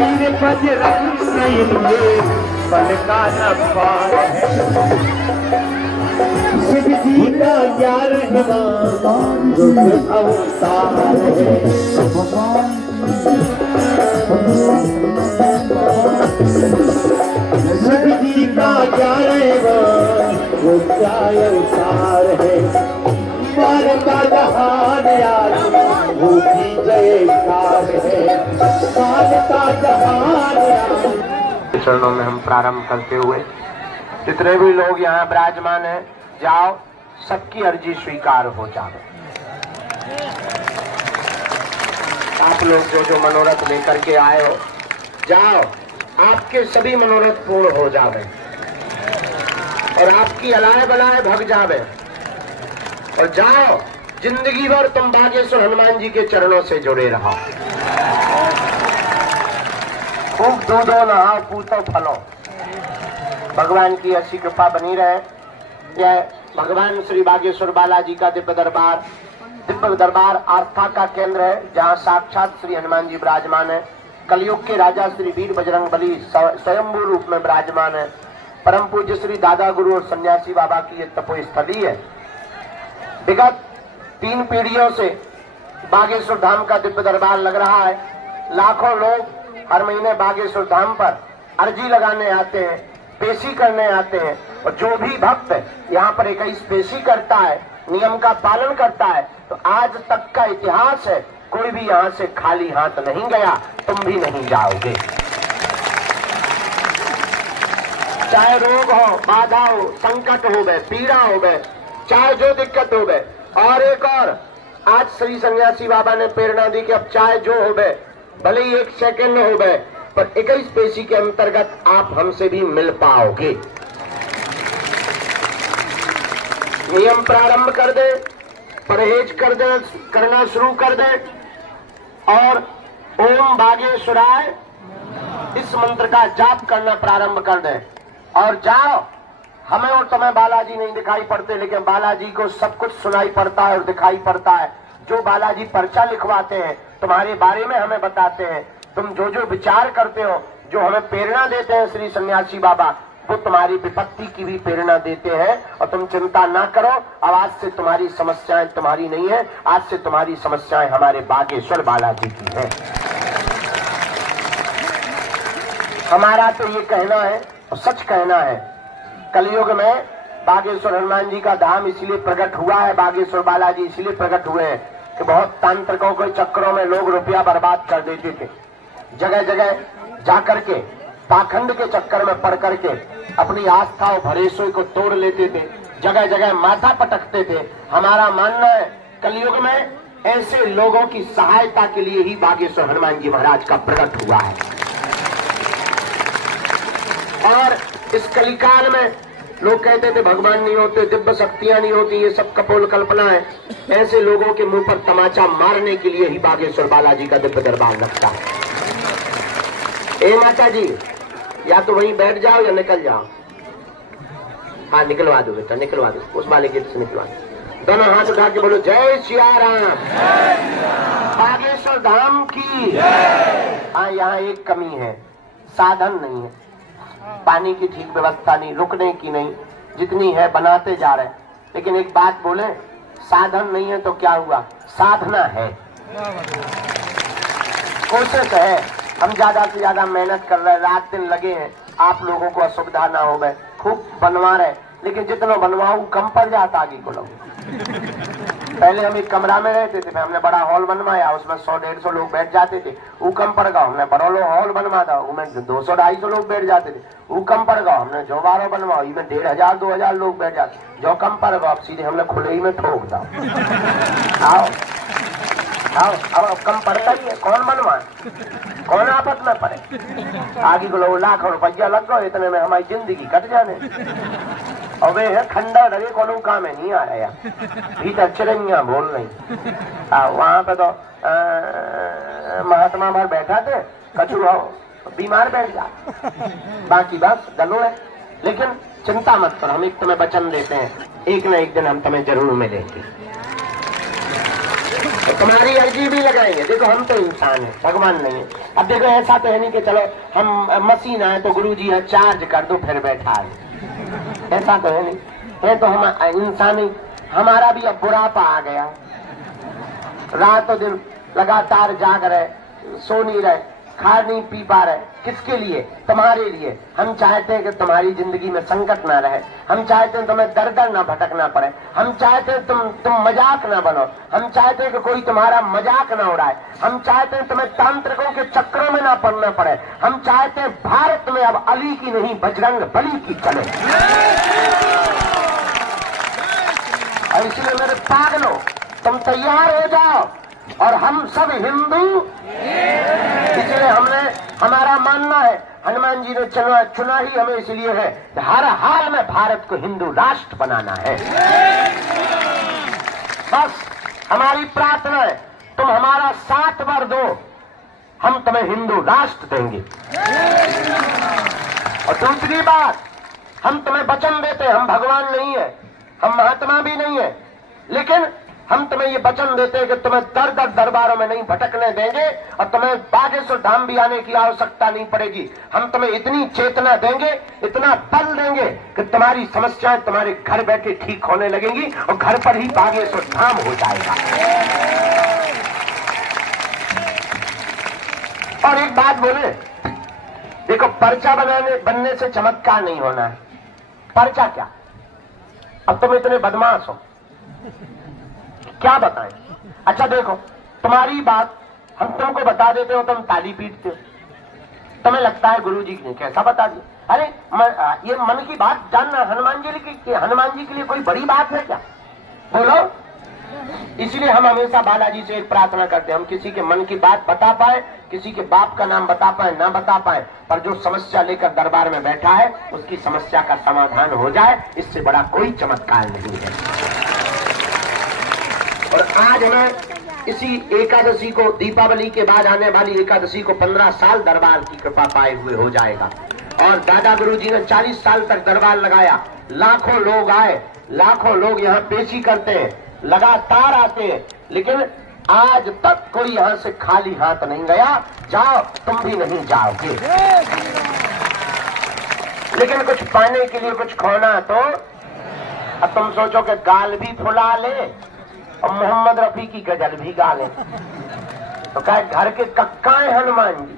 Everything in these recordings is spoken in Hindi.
वीर बजरंग इनके बल का न पार है। शिव जी का 11वां रुद्र अवतार है। शिव जी का 11वां रुद्र अवतार है। मार का जहान आया भूखी जयकार है। मार का जहान आया। चरणों में हम प्रारंभ करते हुए जितने भी लोग यहाँ विराजमान हैं, जाओ सबकी अर्जी स्वीकार हो जाए। आप लोग जो जो मनोरथ लेकर के आए हो, जाओ आपके सभी मनोरथ पूर्ण हो जावे और आपकी अलाय बलाय भग जावे। और जाओ जिंदगी भर तुम बागेश्वर हनुमान जी के चरणों से जुड़े रहो। खूब दूधो नहाओ पूतो फलो। भगवान की ऐसी कृपा बनी रहे। यह भगवान श्री बागेश्वर बालाजी का दिव्य दरबार आस्था का केंद्र है, जहाँ साक्षात श्री हनुमान जी विराजमान है। कलयुग के राजा श्री वीर बजरंग बली स्वयंभू रूप में विराजमान है। परम पूज्य श्री दादा गुरु और सन्यासी बाबा की यह तपोस्थली है। विगत 3 पीढ़ियों से बागेश्वर धाम का दिव्य दरबार लग रहा है। लाखों लोग हर महीने बागेश्वर धाम पर अर्जी लगाने आते हैं, पेशी करने आते हैं। और जो भी भक्त यहाँ पर 21 पेशी करता है, नियम का पालन करता है, तो आज तक का इतिहास है, कोई भी यहाँ से खाली हाथ नहीं गया। तुम भी नहीं जाओगे। चाहे रोग हो, बाधा हो, संकट हो गए, पीड़ा हो गए, चाहे जो दिक्कत हो गए। और एक और आज श्री सन्यासी बाबा ने प्रेरणा दी कि अब चाहे जो हो गए, भले ही 1 सेकंड हो गए, पर 21 पेशी के अंतर्गत आप हमसे भी मिल पाओगे। नियम प्रारंभ कर दे, परहेज कर दे, करना शुरू कर दे और ओम बागेश्वराय इस मंत्र का जाप करना प्रारंभ कर दे। और जाओ, हमें और तुम्हें बालाजी नहीं दिखाई पड़ते, लेकिन बालाजी को सब कुछ सुनाई पड़ता है और दिखाई पड़ता है। जो बालाजी पर्चा लिखवाते हैं, तुम्हारे बारे में हमें बताते हैं, तुम जो जो विचार करते हो, जो हमें प्रेरणा देते हैं श्री सन्यासी बाबा, वो तुम्हारी विपत्ति की भी प्रेरणा देते हैं। और तुम चिंता ना करो, अब आज से तुम्हारी समस्याएं तुम्हारी नहीं है, आज से तुम्हारी समस्याएं हमारे बागेश्वर बालाजी की है। हमारा तो ये कहना है और सच कहना है, कलयुग में बागेश्वर हनुमान जी का धाम इसलिए प्रकट हुआ है, बागेश्वर बालाजी इसलिए प्रकट हुए हैं कि बहुत तांत्रिकों के चक्करों में लोग रुपया बर्बाद कर देते थे। जगह जगह जाकर के पाखंड के चक्कर में पड़ करके अपनी आस्था और भरोसे को तोड़ लेते थे, जगह जगह माथा पटकते थे। हमारा मानना है कलयुग में ऐसे लोगों की सहायता के लिए ही बागेश्वर हनुमान जी महाराज का प्रकट हुआ है। और इस कलिकाल में लोग कहते थे भगवान नहीं होते, दिव्य शक्तियां नहीं होती, ये सब कपोल कल्पना है। ऐसे लोगों के मुंह पर तमाचा मारने के लिए ही बागेश्वर बालाजी का दिव्य दरबार लगता है। ए माता जी, या तो वहीं बैठ जाओ या निकल जाओ। हाँ निकलवा दो बेटा, निकलवा दो, उस वाले गेट से निकलवा दो। दोनों हाथ उठा के बोलो जय सिया राम, बागेश्वर धाम की। हाँ, यहाँ एक कमी है, साधन नहीं है, पानी की ठीक व्यवस्था नहीं, रुकने की नहीं, जितनी है बनाते जा रहे हैं। लेकिन एक बात बोले, साधन नहीं है तो क्या हुआ, साधना है, कोशिश है। हम ज्यादा से ज्यादा मेहनत कर रहे हैं, रात दिन लगे हैं, आप लोगों को असुविधा ना हो गए, खूब बनवा रहे, लेकिन जितना बनवाऊ कम पड़ जाता आगे को लोग। पहले हम एक कमरा में रहते थे, हमने बड़ा हॉल बनवाया, उसमें 100-150 लोग बैठ जाते थे, वो कम पड़ गया। हमने बड़ा हॉल बनवा था, उसमें 200-250 लोग बैठ जाते थे, वो कम पड़ गया। हमने जो 12 बनवाओ, इसमें 1500-2000 लोग बैठ जाते, जो कम पड़ गया सीधे हमने खुले ही में ठोक दो। आओ आओ, अब कम पड़ता ही है, कौन बनवाए, कौन आपत में पड़े। आगे को लोग लाख रुपया लग गए, इतने में हमारी जिंदगी कट जाने। और वे है खंडा डरे को काम में नहीं आ रहा यार, भीतर चिड़िया बोल रही। वहां पे तो महात्मा भर बैठा थे, कछु हो बीमार बैठ जा, बाकी बस डलो है। लेकिन चिंता मत करो, हम एक तुम्हें वचन देते हैं, एक न एक दिन हम तुम्हें जरूर मिलेंगे। तो तुम्हारी अर्जी भी लगाएंगे। देखो हम तो इंसान है, भगवान नहीं है। अब देखो ऐसा तो है नहीं कि चलो हम मशीन आए तो गुरुजी है चार्ज कर दो फिर बैठा है, ऐसा तो है नहीं है। तो हम इंसान ही, हमारा भी अब बुढ़ापा आ गया, रातों दिन लगातार जाग रहे, सो नहीं रहे, खा नहीं पी पा रहे। किसके लिए? तुम्हारे लिए। हम चाहते हैं कि तुम्हारी जिंदगी में संकट ना रहे, हम चाहते हैं तुम्हें दर दर ना भटकना पड़े, हम चाहते हैं तुम मजाक ना बनो, हम चाहते हैं कि कोई तुम्हारा मजाक ना उड़ाए, हम चाहते हैं तुम्हें तांत्रिकों के चक्रों में ना पड़ना पड़े, हम चाहते हैं भारत में अब अली की नहीं बजरंग बली की चले। और इसलिए मेरे पागलों, तुम तैयार हो जाओ और हम सब हिंदू। इसलिए हमारा मानना है, हनुमान जी ने चुना ही हमें इसलिए है कि हर हाल में भारत को हिंदू राष्ट्र बनाना है। बस हमारी प्रार्थना है, तुम हमारा साथ वर दो, हम तुम्हें हिंदू राष्ट्र देंगे। और दूसरी बात, हम तुम्हें वचन देते हैं, हम भगवान नहीं है, हम महात्मा भी नहीं है, लेकिन हम तुम्हें ये वचन देते हैं कि तुम्हें दर दर दरबारों में नहीं भटकने देंगे और तुम्हें बागेश्वर धाम भी आने की आवश्यकता नहीं पड़ेगी। हम तुम्हें इतनी चेतना देंगे, इतना बल देंगे कि तुम्हारी समस्याएं तुम्हारे घर बैठे ठीक होने लगेंगी और घर पर ही बागेश्वर धाम हो जाएगा। और एक बात बोले, देखो पर्चा बनने से चमत्कार नहीं होना है। पर्चा क्या? अब तुम इतने बदमाश हो, क्या बताएं? अच्छा देखो, तुम्हारी बात हम तुमको बता देते हो, तुम ताली पीटते हो, तुम्हें लगता है गुरुजी ने कैसा बता दिया। अरे ये मन की बात जानना हनुमान जी के लिए कोई बड़ी बात है क्या? बोलो। इसलिए हम हमेशा बालाजी से एक प्रार्थना करते हैं, हम किसी के मन की बात बता पाए, किसी के बाप का नाम बता पाए ना बता पाए, पर जो समस्या लेकर दरबार में बैठा है उसकी समस्या का समाधान हो जाए, इससे बड़ा कोई चमत्कार नहीं है। और आज हमें इसी एकादशी को, दीपावली के बाद आने वाली एकादशी को 15 साल दरबार की कृपा पाए हुए हो जाएगा। और दादा गुरुजी ने 40 साल तक दरबार लगाया, लाखों लोग आए, लाखों लोग यहाँ पेशी करते हैं, लगातार आते हैं, लेकिन आज तक कोई यहाँ से खाली हाथ नहीं गया। जाओ, तुम भी नहीं जाओगे, लेकिन कुछ पाने के लिए कुछ खोना तो। अब तुम सोचो कि गाल भी फुला ले और मोहम्मद रफी की गजल भी गा ले, तो क्या घर के कक्काए हनुमान जी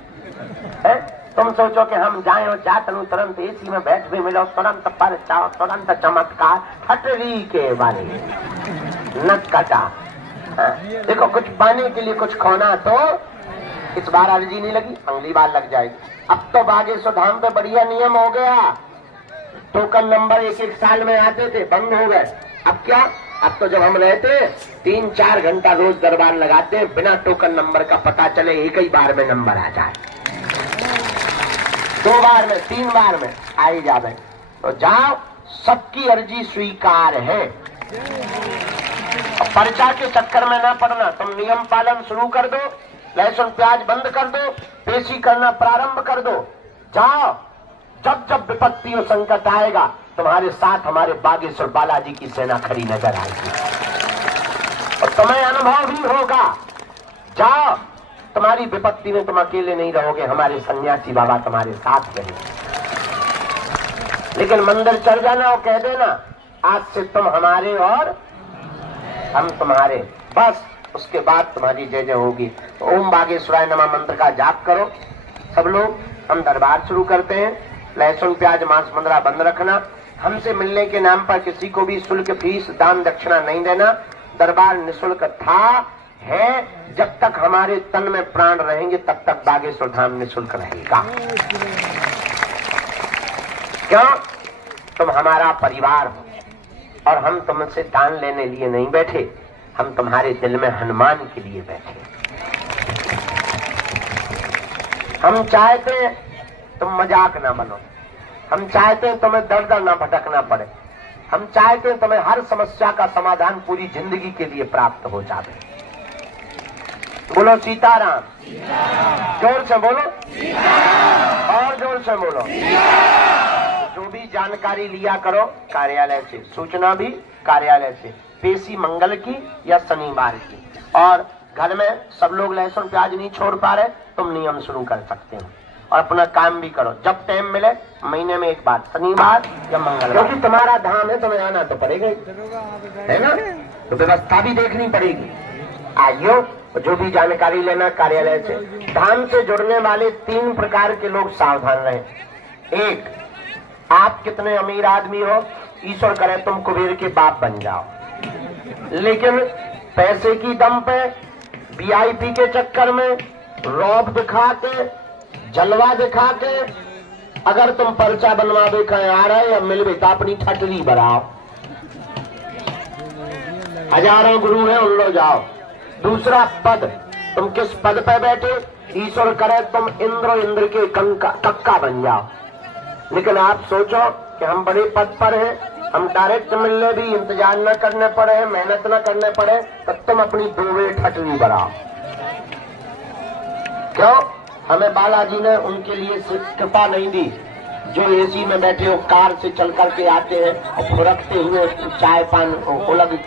है? तुम सोचो कि हम जाए और जातनु तुरंत एसी में बैठ भी मिलो, तुरंत परचाओ, तुरंत चमत्कार, ठटरी के वाले नट कटा। देखो कुछ पाने के लिए कुछ खोना तो। इस बार अर्जी नहीं लगी, अगली बार लग जाएगी। अब तो बागेश्वर धाम पे बढ़िया नियम हो गया, टोकन नंबर एक साल में आते थे, बंद हो गए। अब क्या, अब तो जब हम रहते 3-4 घंटा रोज दरबार लगाते हैं, बिना टोकन नंबर का पता चले एक ही बार में नंबर आ जाए, 2 बार में 3 बार में आ ही जावे। तो जाओ, सबकी अर्जी स्वीकार है। पर्चा के चक्कर में ना पड़ना, तुम नियम पालन शुरू कर दो, लहसुन प्याज बंद कर दो, पेशी करना प्रारंभ कर दो। जाओ, जब जब विपत्ति और संकट आएगा, तुम्हारे साथ हमारे बागेश्वर बालाजी की सेना खड़ी नजर आएगी और तुम्हें अनुभव भी होगा। जाओ, तुम्हारी विपत्ति में तुम अकेले नहीं रहोगे, हमारे सन्यासी बाबा तुम्हारे साथ रहेंगे। लेकिन मंदिर चल जाना और कह देना आज से तुम हमारे और हम तुम्हारे, बस उसके बाद तुम्हारी जय जय होगी। तो ओम बागेश्वराय नमः मंत्र का जाप करो सब लोग। हम दरबार शुरू करते हैं। लहसुन प्याज मांस मंदरा बंद रखना। हमसे मिलने के नाम पर किसी को भी शुल्क फीस दान दक्षिणा नहीं देना। दरबार निःशुल्क था, है, जब तक हमारे तन में प्राण रहेंगे तब तक बागेश्वर धाम निःशुल्क रहेगा। क्यों? तुम हमारा परिवार हो और हम तुमसे दान लेने लिए नहीं बैठे, हम तुम्हारे दिल में हनुमान के लिए बैठे। हम चाहते हैं तुम मजाक ना बनो, हम चाहते हैं तुम्हें दर दर ना भटकना पड़े, हम चाहते हैं तुम्हें हर समस्या का समाधान पूरी जिंदगी के लिए प्राप्त हो जाए। बोलो सीताराम, जोर से बोलो, और जोर से बोलो। जो भी जानकारी लिया करो कार्यालय से, सूचना भी कार्यालय से, पेशी मंगल की या शनिवार की। और घर में सब लोग लहसुन प्याज नहीं छोड़ पा रहे, तुम नियम शुरू कर सकते हो और अपना काम भी करो। जब टाइम मिले महीने में एक बार, शनिवार या मंगलवार, क्योंकि तुम्हारा धाम है, तुम्हें आना तो पड़ेगा ही, है ना? तो व्यवस्था भी देखनी पड़ेगी। आइयो, जो भी जानकारी लेना कार्यालय से। धाम से जुड़ने वाले 3 प्रकार के लोग सावधान रहे। एक, आप कितने अमीर आदमी हो, ईश्वर करे तुम कुबेर के बाप बन जाओ, लेकिन पैसे की दम पे वीआईपी के चक्कर में रौब दिखा के, जलवा दिखा के अगर तुम पर्चा बनवावे कहीं आ रहे या मिलवे तो अपनी ठटरी बढ़ाओ। हजारों गुरु हैं, उन लो जाओ। दूसरा पद, तुम किस पद पे बैठे, ईश्वर करे तुम इंद्र के कक्का बन जाओ, लेकिन आप सोचो कि हम बड़े पद पर हैं, हम डायरेक्ट मिलने भी इंतजार न करने पड़े, मेहनत न करने पड़े, तब तुम अपनी 2 वे ठटरी बढ़ाओ। क्यों? हमें बालाजी ने उनके लिए कृपा नहीं दी जो एसी में बैठे हो, कार से चल करके आते हैं और फुरकते हुए चाय पान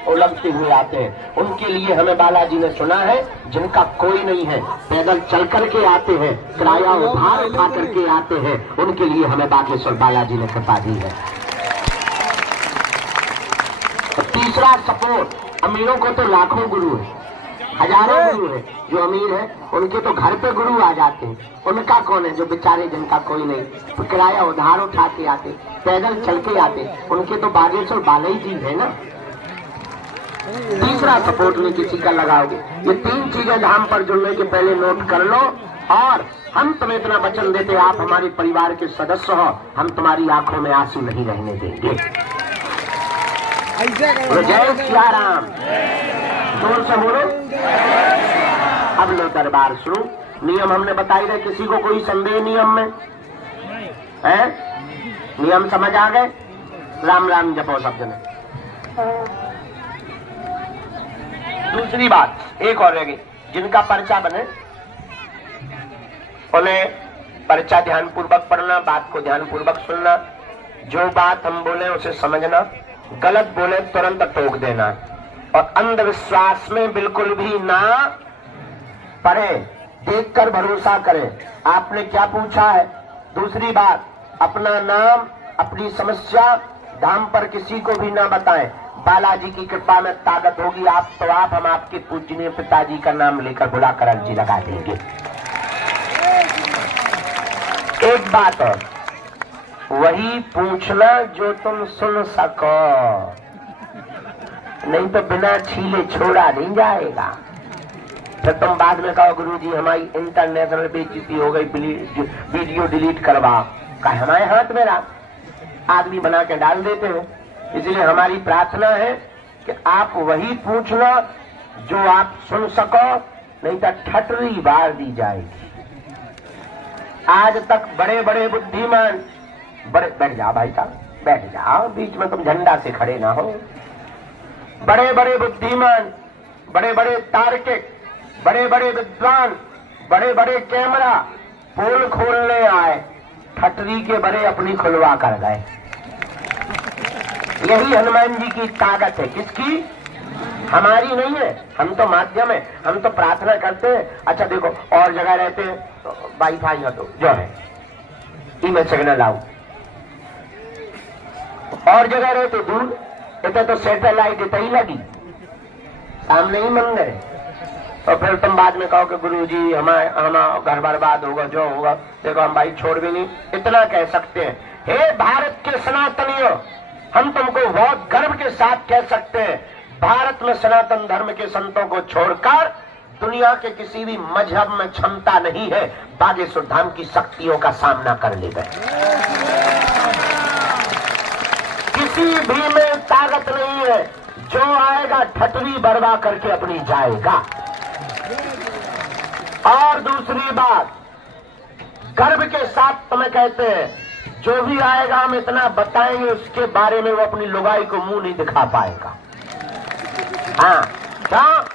उलगते हुए आते हैं। उनके लिए हमें बालाजी ने सुना है, जिनका कोई नहीं है, पैदल चल करके आते हैं, किराया उधार उठा करके आते हैं, उनके लिए हमें बागेश्वर बालाजी ने कृपा दी है। तो तीसरा सपोर्ट, अमीरों को तो लाखों गुरु है, हजारों गुरु है। जो अमीर है उनके तो घर पे गुरु आ जाते हैं, उनका कौन है? जो बेचारे जिनका कोई नहीं, तो किराया उधार उठा के आते, पैदल चल के आते, उनके तो बागेश्वर बाला जी है ना। तीसरा सपोर्ट नहीं किसी का लगाओगे। ये 3 चीजें धाम पर जुड़ने के पहले नोट कर लो। और हम तुम्हें इतना वचन देते, आप हमारे परिवार के सदस्य हो, हम तुम्हारी आंखों में आंसू नहीं रहने देंगे। जय सिया राम, जोर से बोलो। अब लो दरबार शुरू। नियम हमने बताई रहे, किसी को कोई संदेह नियम में है? नियम समझ आ गए? राम राम जपो सब जने। दूसरी बात एक और रहेगी, जिनका पर्चा बने उन्हें पर्चा ध्यान पूर्वक पढ़ना, बात को ध्यान पूर्वक सुनना, जो बात हम बोले उसे समझना, गलत बोले तुरंत टोक देना, और अंधविश्वास में बिल्कुल भी ना पड़े, देखकर भरोसा करें। आपने क्या पूछा है? दूसरी बात, अपना नाम, अपनी समस्या धाम पर किसी को भी ना बताएं। बालाजी की कृपा में ताकत होगी आप तो आप, हम आपके पूजनीय पिताजी का नाम लेकर बुलाकर अर्जी लगा देंगे। एक बात और, वही पूछना जो तुम सुन सको, नहीं तो बिना छीले छोड़ा नहीं जाएगा। फिर तुम बाद में कहो गुरुजी हमारी इंटरनेशनल बेइज्जती हो गई, वीडियो डिलीट करवा। कहा हमारे हाथ में आदमी बना के डाल देते हैं। इसलिए हमारी प्रार्थना है कि आप वही पूछना जो आप सुन सको, नहीं तो ठटरी बार दी जाएगी। आज तक बड़े बड़े बुद्धिमान, बैठ जाओ भाई साहब, बैठ जाओ, बीच में तुम झंडा से खड़े ना हो। बड़े बड़े बुद्धिमान, बड़े बड़े तार्किक, बड़े बड़े विद्वान, बड़े बड़े कैमरा पोल खोलने आए, ठटरी के बड़े अपनी खुलवा कर गए। यही हनुमान जी की ताकत है। किसकी? हमारी नहीं है, हम तो माध्यम है, हम तो प्रार्थना करते हैं। अच्छा देखो, और जगह रहते हैं तो वाईफाई है तो जो है ईमेल सिग्नल आओ, और जगह रहते दूर, इतना तो सैटेलाइट इतना ही लगी, सामने ही मंदिर है। और फिर तुम बाद में कहो कि गुरुजी हमारा घर बर्बाद होगा, जो होगा। देखो हम भाई छोड़ भी नहीं, इतना कह सकते हैं, हे भारत के सनातनियों, हम तुमको बहुत गर्व के साथ कह सकते हैं, भारत में सनातन धर्म के संतों को छोड़कर दुनिया के किसी भी मजहब में क्षमता नहीं है बागेश्वर धाम की शक्तियों का सामना कर ले गए। किसी भी में ताकत नहीं है, जो आएगा ठटरी बर्बा करके अपनी जाएगा। और दूसरी बात, गर्व के साथ तुम्हें कहते हैं, जो भी आएगा हम इतना बताएंगे उसके बारे में वो अपनी लुगाई को मुंह नहीं दिखा पाएगा। हाँ, क्या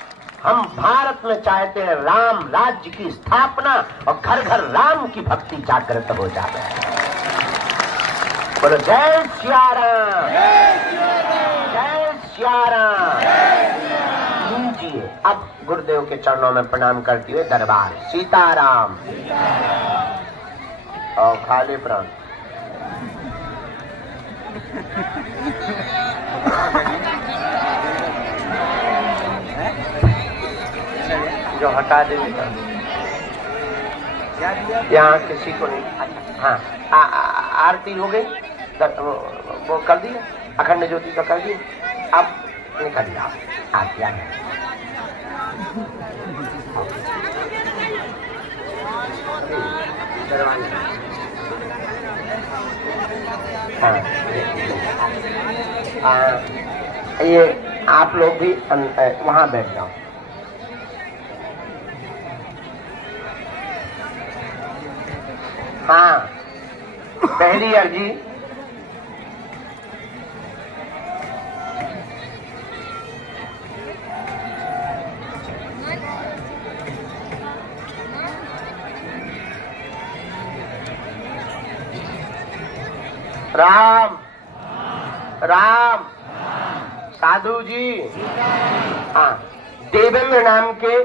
हम भारत में चाहते हैं राम राज्य की स्थापना और घर घर राम की भक्ति जागृत हो जाए। बोलो जय सिया राम, जय सिया राम। लीजिए अब गुरुदेव के चरणों में प्रणाम करते हुए दरबार सीताराम और खाली प्राण। जो हटा दे यहाँ किसी को नहीं। हाँ आरती हो गई, वो कर दी, अखंड ज्योति का कर दी, अब निकल जाओ आप क्या है। हाँ ये आप लोग भी वहां बैठ जाओ। हाँ पहली अर्जी राम राम साधु जी। हाँ देवेंद्र नाम के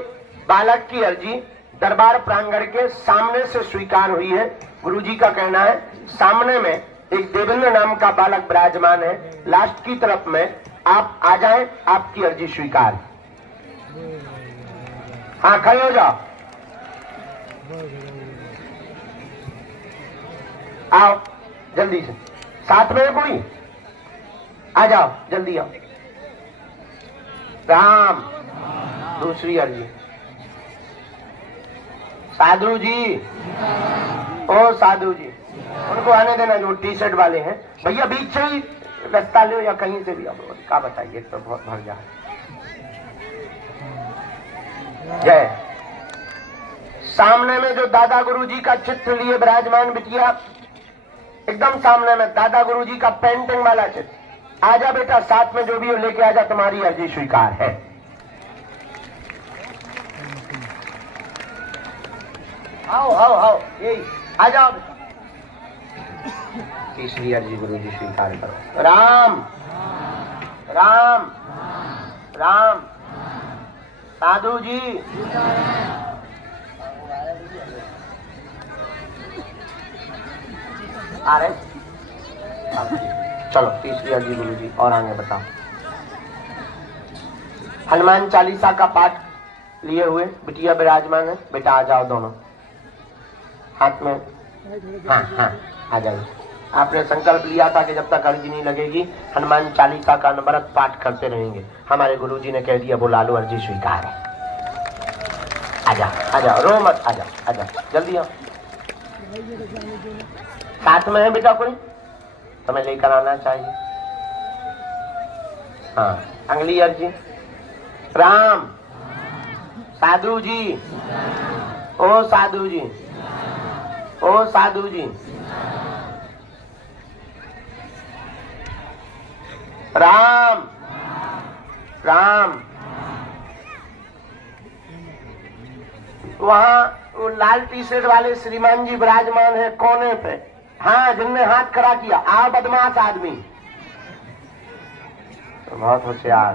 बालक की अर्जी दरबार प्रांगण के सामने से स्वीकार हुई है। गुरुजी का कहना है सामने में एक देवेंद्र नाम का बालक विराजमान है, लास्ट की तरफ में आप आ जाएं, आपकी अर्जी स्वीकार। हाँ खड़े हो जाओ, आओ जल्दी से। साथ में कोई आ जाओ, जल्दी आओ। राम दूसरी अर्जी साधु जी। ओ साधु जी उनको आने देना जो टी शर्ट वाले हैं। भैया बीच से ही रास्ता लो या कहीं से भी, अब क्या बताइए, तो बहुत भर जाए। जय। सामने में जो दादा गुरुजी का चित्र लिए विराजमान बिटिया, एकदम सामने में दादा गुरुजी का पेंटिंग वाला चित्र। आजा बेटा, साथ में जो भी हो लेके आजा, तुम्हारी अर्जी स्वीकार है। आओ आओ आओ, यही आ जाओ। तीसरी अर्जी गुरुजी स्वीकार करो। राम राम राम साधु जी। आ रहे चलो तीसरी अर्जी गुरुजी। और आगे बताओ। हनुमान चालीसा का पाठ लिए हुए बिटिया विराजमान है। बेटा आ जाओ दोनों हाथ में। हाँ हाँ आ जाइए। आपने संकल्प लिया था कि जब तक अर्जी नहीं लगेगी हनुमान चालीसा का अनवरत पाठ करते रहेंगे। हमारे गुरुजी ने कह दिया बुला लो, अर्जी स्वीकार है। आ जाओ रो मत, आ जाओ जल्दी आओ। साथ में है बेटा कोई, हमें लेकर आना चाहिए। हाँ अगली अर्जी राम साधु जी। ओ साधु जी, ओ साधु जी। राम राम। वहां वो लाल टी शर्ट वाले श्रीमान जी विराजमान है कोने पे। हाँ जिनने हाथ खड़ा किया, आओ बदमाश आदमी। तो बहुत होशियार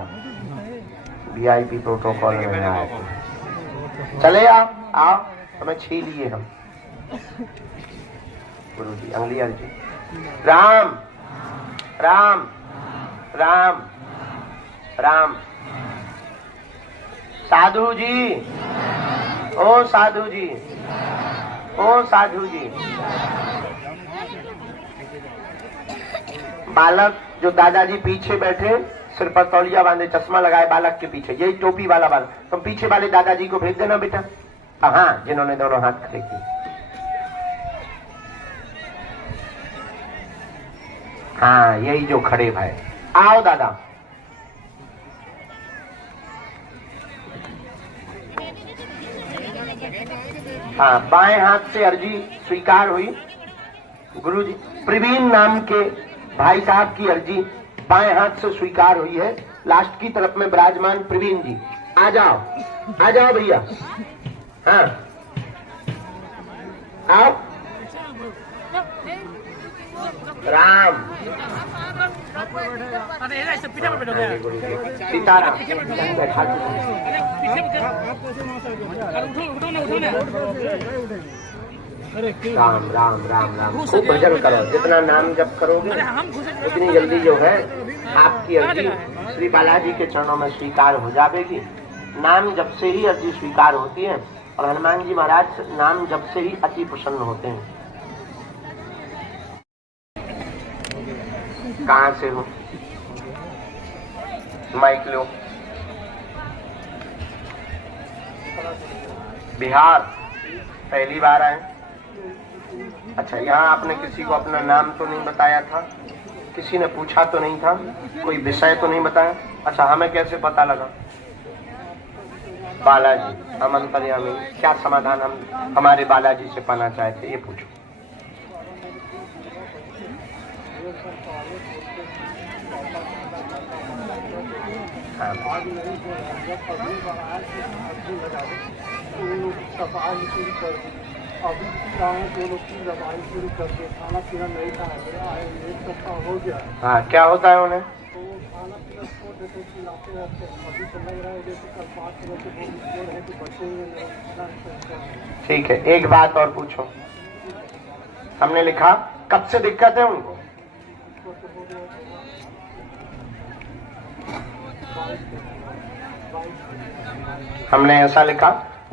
वीआईपी प्रोटोकॉल में आए। चले आओ हमें छीन लिए हम। गुरु जी अगली अर्जी राम राम राम राम साधु जी। ओ साधु जी, ओ साधु जी। बालक जो दादाजी पीछे बैठे, सिर पर तौलिया बांधे, चश्मा लगाए, बालक के पीछे यही टोपी वाला बालक, तुम पीछे वाले दादाजी को भेज देना बेटा। हाँ जिन्होंने दोनों हाथ खड़े किए। हाँ यही जो खड़े भाई, आओ दादा। हाँ बाएं हाथ से अर्जी स्वीकार हुई। गुरुजी प्रवीण नाम के भाई साहब की अर्जी बाएं हाथ से स्वीकार हुई है। लास्ट की तरफ में विराजमान प्रवीण जी। आ जाओ भैया। हाँ आओ राम सीताराम राम राम राम राम। खूब भजन करो, जितना नाम जप करोगे उतनी जल्दी जो है आपकी अर्जी श्री बालाजी के चरणों में स्वीकार हो जाएगी। नाम जप से ही अर्जी स्वीकार होती है और हनुमान जी महाराज नाम जप से ही अति प्रसन्न होते हैं। कहाँ से हो? माइक लो। बिहार पहली बार आए? अच्छा, यहाँ आपने किसी को अपना नाम तो नहीं बताया था, किसी ने पूछा तो नहीं था, कोई विषय तो नहीं बताया? अच्छा, हमें कैसे पता लगा? बालाजी हम अंतर्यामी, क्या समाधान हम हमारे बालाजी से पाना चाहते ये पूछो। अभी जो लोग की दवाई शुरू करके खाना पीना नहीं खाया, एक सप्ताह हो गया। हाँ, क्या होता है उन्हें? तो खाना पीना छोड़ देते, खिलाते रहते। अभी तो लग रहा है जैसे कल 5 बजे बोल है कि बच्चे। ठीक है, एक बात और पूछो। हमने लिखा कब से दिक्कत है उनको? हमने ऐसा लिखा,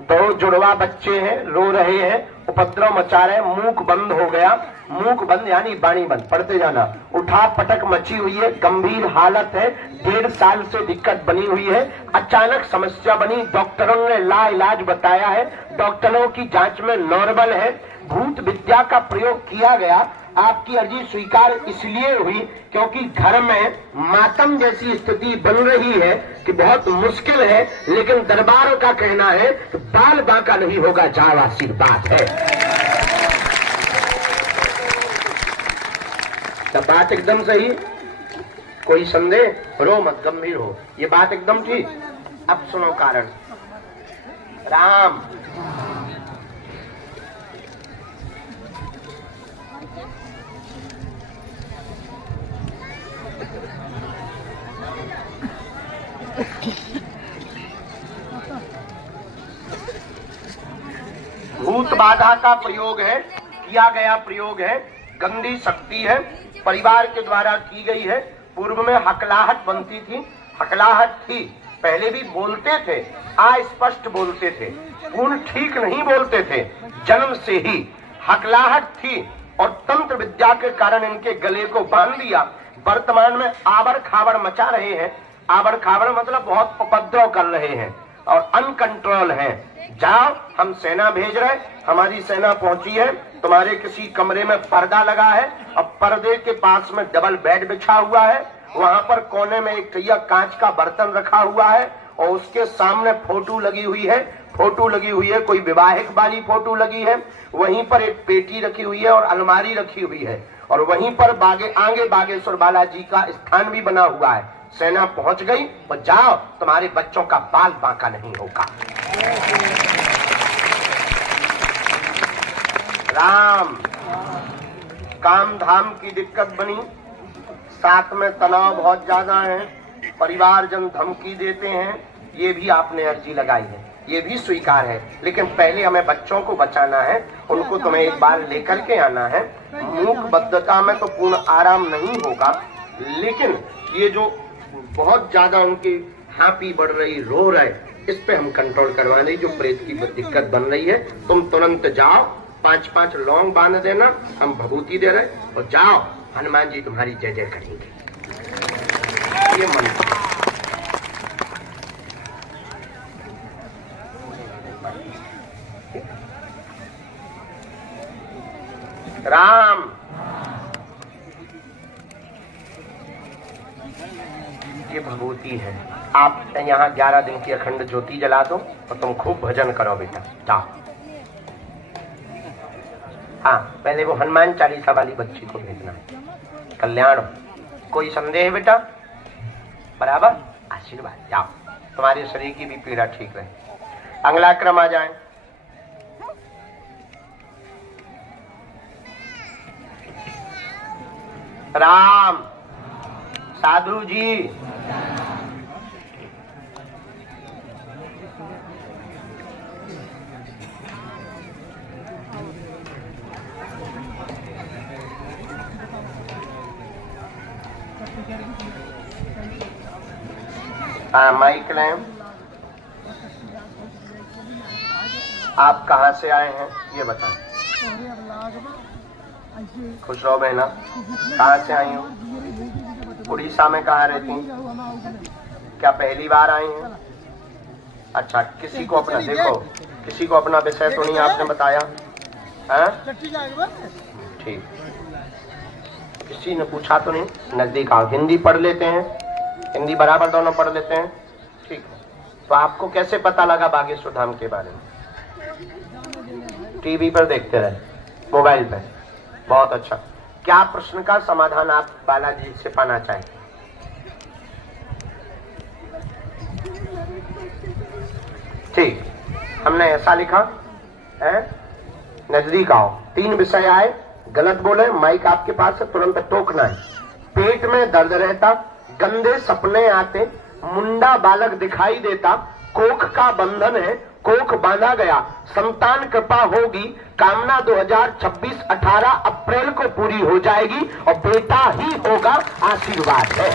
2 जुड़वा बच्चे हैं, रो रहे हैं, उपद्रव मचा रहे, मुख बंद हो गया। मुख बंद यानी बाणी बंद, पढ़ते जाना। उठा पटक मची हुई है, गंभीर हालत है, 1.5 साल से दिक्कत बनी हुई है, अचानक समस्या बनी, डॉक्टरों ने ला इलाज बताया है, डॉक्टरों की जांच में नॉर्मल है, भूत विद्या का प्रयोग किया गया। आपकी अर्जी स्वीकार इसलिए हुई क्योंकि घर में मातम जैसी स्थिति बन रही है कि बहुत मुश्किल है, लेकिन दरबार का कहना है कि बाल बांका नहीं होगा, जावा आशीर्वाद है। तब बात एकदम सही, कोई संदेह? रो मत, गंभीर हो, ये बात एकदम ठीक। अब सुनो कारण। राम भूत बाधा का प्रयोग है, किया गया प्रयोग है, गंदी शक्ति है, परिवार के द्वारा की गई है। पूर्व में हकलाहट बनती थी, हकलाहट थी, पहले भी बोलते थे, अस्पष्ट बोलते थे, पूर्ण ठीक नहीं बोलते थे, जन्म से ही हकलाहट थी और तंत्र विद्या के कारण इनके गले को बांध दिया। वर्तमान में आवर खावर मचा रहे हैं। आवर खावर मतलब बहुत उपद्रव कर रहे हैं और अनकंट्रोल है। जाओ, हम सेना भेज रहे, हमारी सेना पहुंची है, तुम्हारे किसी कमरे में पर्दा लगा है और पर्दे के पास में डबल बेड बिछा हुआ है, वहां पर कोने में एक टैया कांच का बर्तन रखा हुआ है और उसके सामने फोटो लगी हुई है। फोटो लगी हुई है, कोई विवाहिक वाली फोटो लगी है, वहीं पर एक पेटी रखी हुई है और अलमारी रखी हुई है और वहीं पर आगे बागेश्वर बालाजी का स्थान भी बना हुआ है। सेना पहुंच गई और जाओ, तुम्हारे बच्चों का बाल बांका नहीं होगा। राम काम धाम की दिक्कत बनी, साथ में तनाव बहुत ज्यादा है, परिवारजन धमकी देते हैं, ये भी आपने अर्जी लगाई है, ये भी स्वीकार है। लेकिन पहले हमें बच्चों को बचाना है, उनको तुम्हें एक बार लेकर के आना है। मूक बद्धता में तो पूर्ण आराम नहीं होगा, लेकिन ये जो बहुत ज्यादा उनकी हापी बढ़ रही, रो रहे, इस पे हम कंट्रोल करवा रहे। जो प्रेत की दिक्कत बन रही है, तुम तुरंत जाओ, 5-5 लौंग बांध देना, हम भभूति दे रहे, और जाओ, हनुमान जी तुम्हारी जय जय करेंगे। ये मंत्र राम ये भगवती है। आप यहाँ 11 दिन की अखंड ज्योति जला दो और तुम खूब भजन करो बेटा। जाओ। हाँ, पहले वो हनुमान चालीसा वाली बच्ची को भेजना, कल्याण। कोई संदेह बेटा? बराबर आशीर्वाद। जाओ, तुम्हारे शरीर की भी पीड़ा ठीक रहे। अगला क्रम आ जाए। राम। साधु जी, माइक लें। आप कहाँ से आए हैं ये बताएं। खुश रहो बहना। कहाँ से आई हो? उड़ीसा में कहाँ रहती हैं? क्या पहली बार आई हैं? अच्छा, किसी को अपना देखो, किसी को अपना विषय तो नहीं आपने बताया है? ठीक, किसी ने पूछा तो नहीं? नजदीक आओ, हिंदी पढ़ लेते हैं, हिंदी बराबर दोनों पढ़ लेते हैं। ठीक, तो आपको कैसे पता लगा बागेश्वर धाम के बारे में? टीवी पर देखते रहे, मोबाइल पे। बहुत अच्छा। क्या प्रश्न का समाधान आप बालाजी से पाना चाहें? ठीक, हमने ऐसा लिखा है, नजदीक आओ। 3 विषय आए, गलत बोले, माइक आपके पास है, तुरंत टोकना है। पेट में दर्द रहता, गंदे सपने आते, मुंडा बालक दिखाई देता, कोख का बंधन है, कोख बांधा गया, संतान कृपा होगी, कामना 2026 18 अप्रैल को पूरी हो जाएगी और बेटा ही होगा, आशीर्वाद है।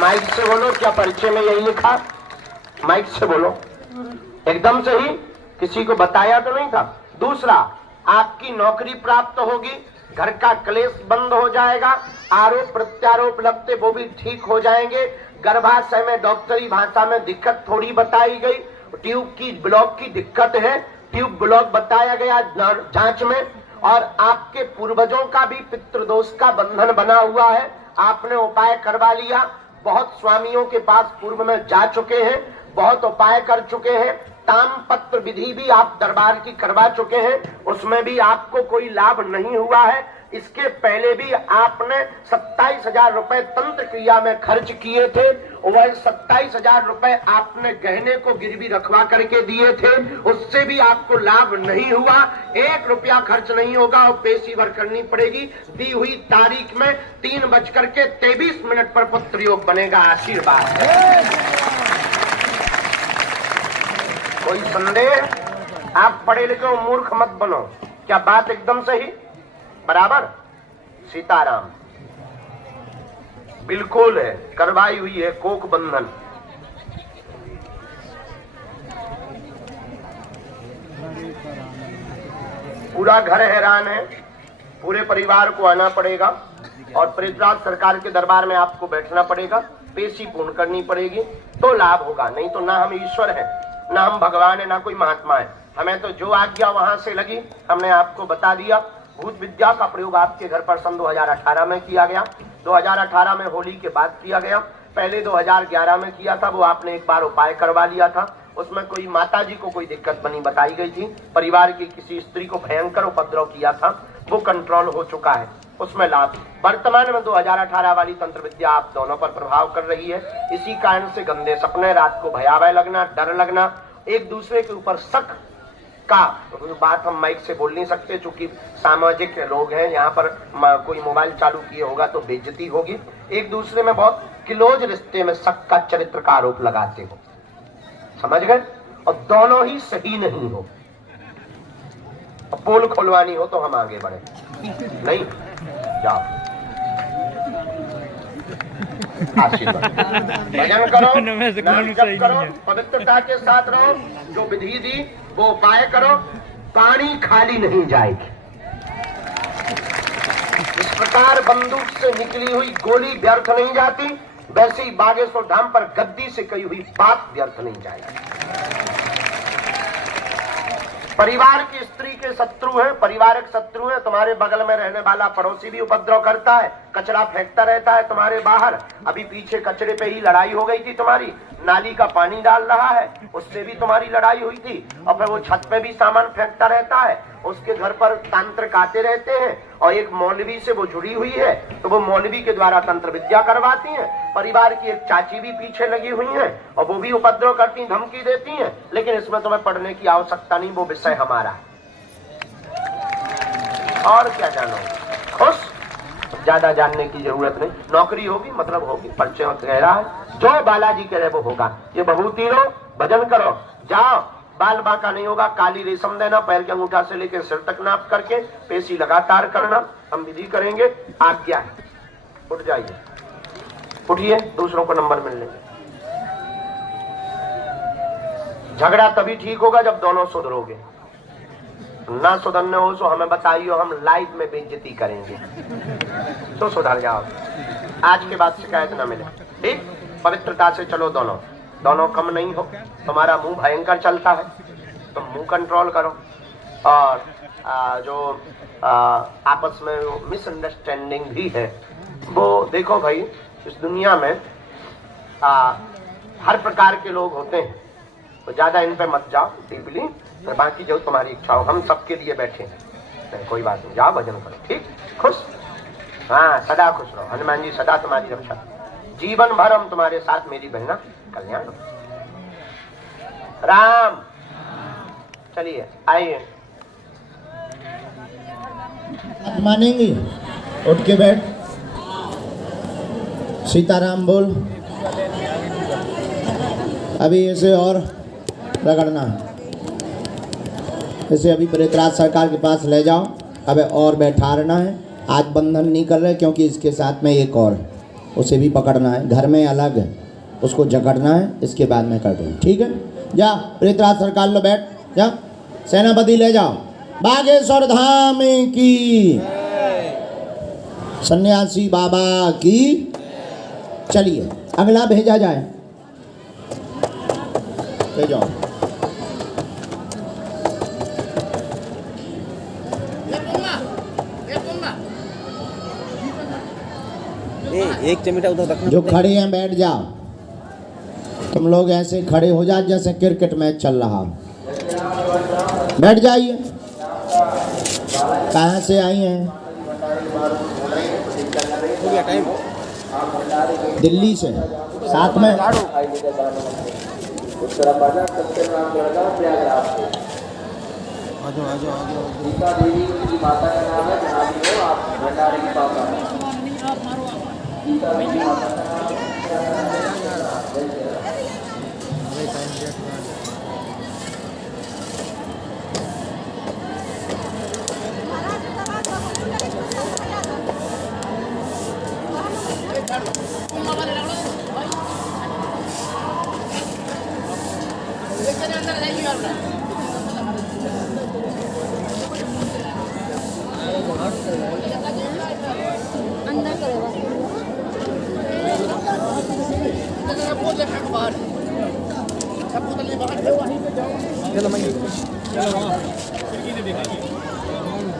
माइक से बोलो, क्या परिचय में यही लिखा? माइक से बोलो, एकदम से ही, किसी को बताया तो नहीं था। दूसरा, आपकी नौकरी प्राप्त होगी, घर का क्लेश बंद हो जाएगा, आरोप प्रत्यारोप लगते वो भी ठीक हो जाएंगे। गर्भाशय में डॉक्टरी भाषा में दिक्कत थोड़ी बताई गई, ट्यूब की ब्लॉक की दिक्कत है, ट्यूब ब्लॉक बताया गया जांच में। और आपके पूर्वजों का भी पितृदोष का बंधन बना हुआ है, आपने उपाय करवा लिया। बहुत स्वामियों के पास पूर्व में जा चुके हैं, बहुत उपाय कर चुके हैं, ताम पत्र विधि भी आप दरबार की करवा चुके हैं, उसमें भी आपको कोई लाभ नहीं हुआ है। इसके पहले भी आपने 27,000 रुपए तंत्र क्रिया में खर्च किए थे, वह 27,000 रुपए आपने गहने को गिरवी रखवा करके दिए थे, उससे भी आपको लाभ नहीं हुआ। 1 रुपया खर्च नहीं होगा और पेशी भर करनी पड़ेगी। दी हुई तारीख में 3:23 पर पुत्र योग बनेगा, आशीर्वाद है। कोई संदेह? आप पढ़े लिखे हो, मूर्ख मत बनो। क्या बात एकदम सही? बराबर? सीताराम, बिल्कुल है, करवाई हुई है कोक बंधन। पूरा घर हैरान है, पूरे परिवार को आना पड़ेगा और पृथ्वीराज सरकार के दरबार में आपको बैठना पड़ेगा, पेशी पूर्ण करनी पड़ेगी, तो लाभ होगा। नहीं तो ना हम ईश्वर हैं, ना हम भगवान है, ना कोई महात्मा है। हमें तो जो आज्ञा वहां से लगी हमने आपको बता दिया। भूत विद्या का प्रयोग आपके घर पर सन 2018 में किया गया, 2018 में होली के बाद किया गया, पहले 2011 में किया था, वो आपने एक बार उपाय करवा लिया था। उसमें कोई माताजी को कोई दिक्कत बनी बताई गई थी, परिवार की किसी स्त्री को भयंकर उपद्रव किया था, वो कंट्रोल हो चुका है, उसमें लाभ। वर्तमान में 2018 वाली तंत्र विद्या आप दोनों पर प्रभाव कर रही है। इसी कारण से गंदे सपने, रात को भयावह लगना, डर लगना, एक दूसरे के ऊपर शक का बात हम माइक से बोल नहीं सकते, चूंकि सामाजिक लोग हैं, यहाँ पर कोई मोबाइल चालू किए होगा तो बेइज्जती होगी। एक दूसरे में बहुत क्लोज रिश्ते में शक का, चरित्र का आरोप लगाते हो, समझ गए? और दोनों ही सही नहीं हो। पोल खोलवानी हो तो हम आगे बढ़े, नहीं जाओ, आशीर्वाद, भजन करो, नाम जप करो, पवित्रता के साथ रहो, जो विधि दी वो उपाय करो, पानी खाली नहीं जाएगी। इस प्रकार बंदूक से निकली हुई गोली व्यर्थ नहीं जाती, वैसे ही बागेश्वर धाम पर गद्दी से कही हुई बात व्यर्थ नहीं जाएगी। परिवार की स्त्री के शत्रु हैं, परिवारिक शत्रु हैं, तुम्हारे बगल में रहने वाला पड़ोसी भी उपद्रव करता है, कचरा फेंकता रहता है तुम्हारे बाहर। अभी पीछे कचरे पे ही लड़ाई हो गई थी तुम्हारी, नाली का पानी डाल रहा है, उससे भी तुम्हारी लड़ाई हुई थी। और फिर वो छत पे भी सामान फेंकता रहता है, उसके घर पर तांत्रिक आते रहते हैं, और एक मौलवी से वो जुड़ी हुई है, तो वो मौलवी के द्वारा तंत्र विद्या करवाती हैं। परिवार की एक चाची भी पीछे लगी हुई हैं और वो भी उपद्रव करती, धमकी देती हैं, लेकिन इसमें तुम्हें पढ़ने की आवश्यकता नहीं, वो विषय हमारा है। और क्या जानो, ज्यादा जानने की जरूरत नहीं। नौकरी होगी मतलब होगी, परिचय कह रहा है, जो बालाजी कह रहे वो होगा। ये बभूति लो, भजन करो, जाओ। बाल बांका नहीं होगा, काली रेशम देना, पैर के अंगूठा से लेकर सिर तक नाप करके, पेशी लगातार करना, हम विधि करेंगे, आज्ञा है। उठ जाइए, उठिए, दूसरों को नंबर मिल लेंगे। झगड़ा तभी ठीक होगा जब दोनों सुधरोगे। ना सुधरने हो तो हमें बताइए, हम लाइव में बेइज्जती करेंगे, तो सुधर जाओ। आज के बाद शिकायत ना मिले, ठीक? पवित्रता से चलो, दोनों कम नहीं हो। तुम्हारा मुंह भयंकर चलता है, तुम मुंह कंट्रोल करो। और जो आपस में मिसअंडरस्टैंडिंग भी है वो देखो भाई, इस दुनिया में हर प्रकार के लोग होते हैं, तो ज्यादा इन पे मत जाओ डीपली। तो बाकी जो तुम्हारी इच्छा हो, हम सबके लिए बैठे हैं, नहीं कोई बात नहीं, जाओ भजन करो, ठीक? खुश, हाँ सदा खुश रहो। हनुमान जी सदा तुम्हारी रक्षा, जीवन भर हम तुम्हारे साथ, मेरी बहना कल्याण। राम, चलिए आइए। मानेंगे, उठ के बैठ, सीताराम बोल। अभी ऐसे और रगड़ना, इसे अभी प्रेतराज सरकार के पास ले जाओ। अब और बैठाना है, आज बंधन नहीं कर रहे क्योंकि इसके साथ में एक और, उसे भी पकड़ना है, घर में अलग है, उसको जकड़ना है, इसके बाद में कर दूँ, ठीक है? जा प्रेतराज सरकार लो, बैठ जा, सेनापति ले जाओ। बागेश्वर धाम की, सन्यासी बाबा की। चलिए अगला भेजा जाए, ले जाओ। एक चमेटा उधर रखना। जो खड़े हैं बैठ जाओ, तुम लोग ऐसे खड़े हो जाओ जैसे क्रिकेट मैच चल रहा, बैठ जाइए। कहाँ से आई हैं? दिल्ली से, साथ में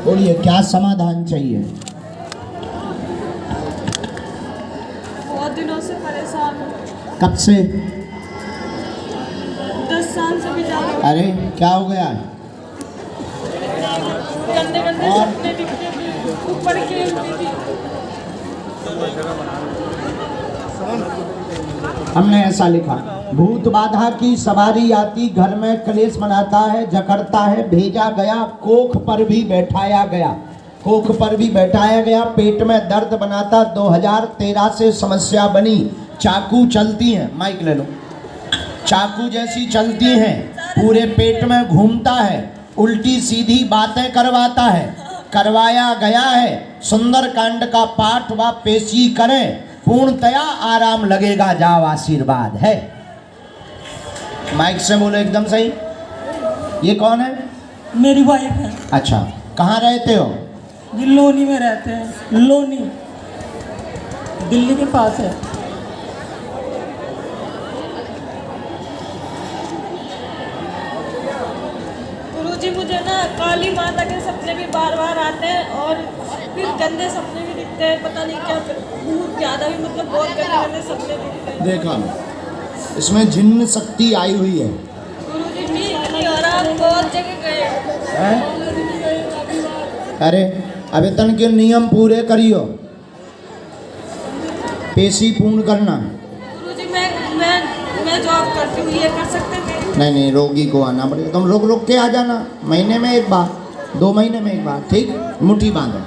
बोलिए क्या समाधान चाहिए? बहुत दिनों से परेशान हूँ। कब से? 10 साल से भी ज्यादा। अरे क्या हो गया? गंदे गंदे सपने दिखते थे, ऊपर खेलती थी। हमने ऐसा लिखा, भूत बाधा की सवारी आती, घर में क्लेश बनाता है, जकड़ता है, भेजा गया, कोख पर भी बैठाया गया, कोख पर भी बैठाया गया, पेट में दर्द बनाता, 2013 से समस्या बनी, चाकू चलती हैं, माइक ले लो, चाकू जैसी चलती हैं, पूरे पेट में घूमता है, उल्टी सीधी बातें करवाता है, करवाया गया है, सुंदर कांड का पाठ व पेशी करें, पूर्णतया आराम लगेगा, जाओ आशीर्वाद है। माइक से बोलो एकदम सही। ये कौन है? मेरी वाइफ है। अच्छा, कहाँ रहते हो? ये लोनी में रहते हैं, लोनी दिल्ली के पास है। गुरुजी मुझे ना काली माता के सपने भी बार बार आते हैं और फिर गंदे सपने भी दिखते हैं, पता नहीं क्या, बहुत ज़्यादा भी, मतलब बहुत गंदे गंदे सपने दिखते हैं। देखा, इसमें जिन्न शक्ति आई हुई है। गुरुजी ठीक नहीं हो रहा, हम बहुत जगह गए हैं? अरे अबे तन के नियम पूरे करियो, पेशी पूर्ण करना। गुरुजी मैं जॉब करती हूँ, ये कर सकते हैं? नहीं, रोगी को आना पड़ेगा, तुम रुक के आ जाना, महीने में एक बार, 2 महीने में एक बार, ठीक? मुट्ठी बांधो।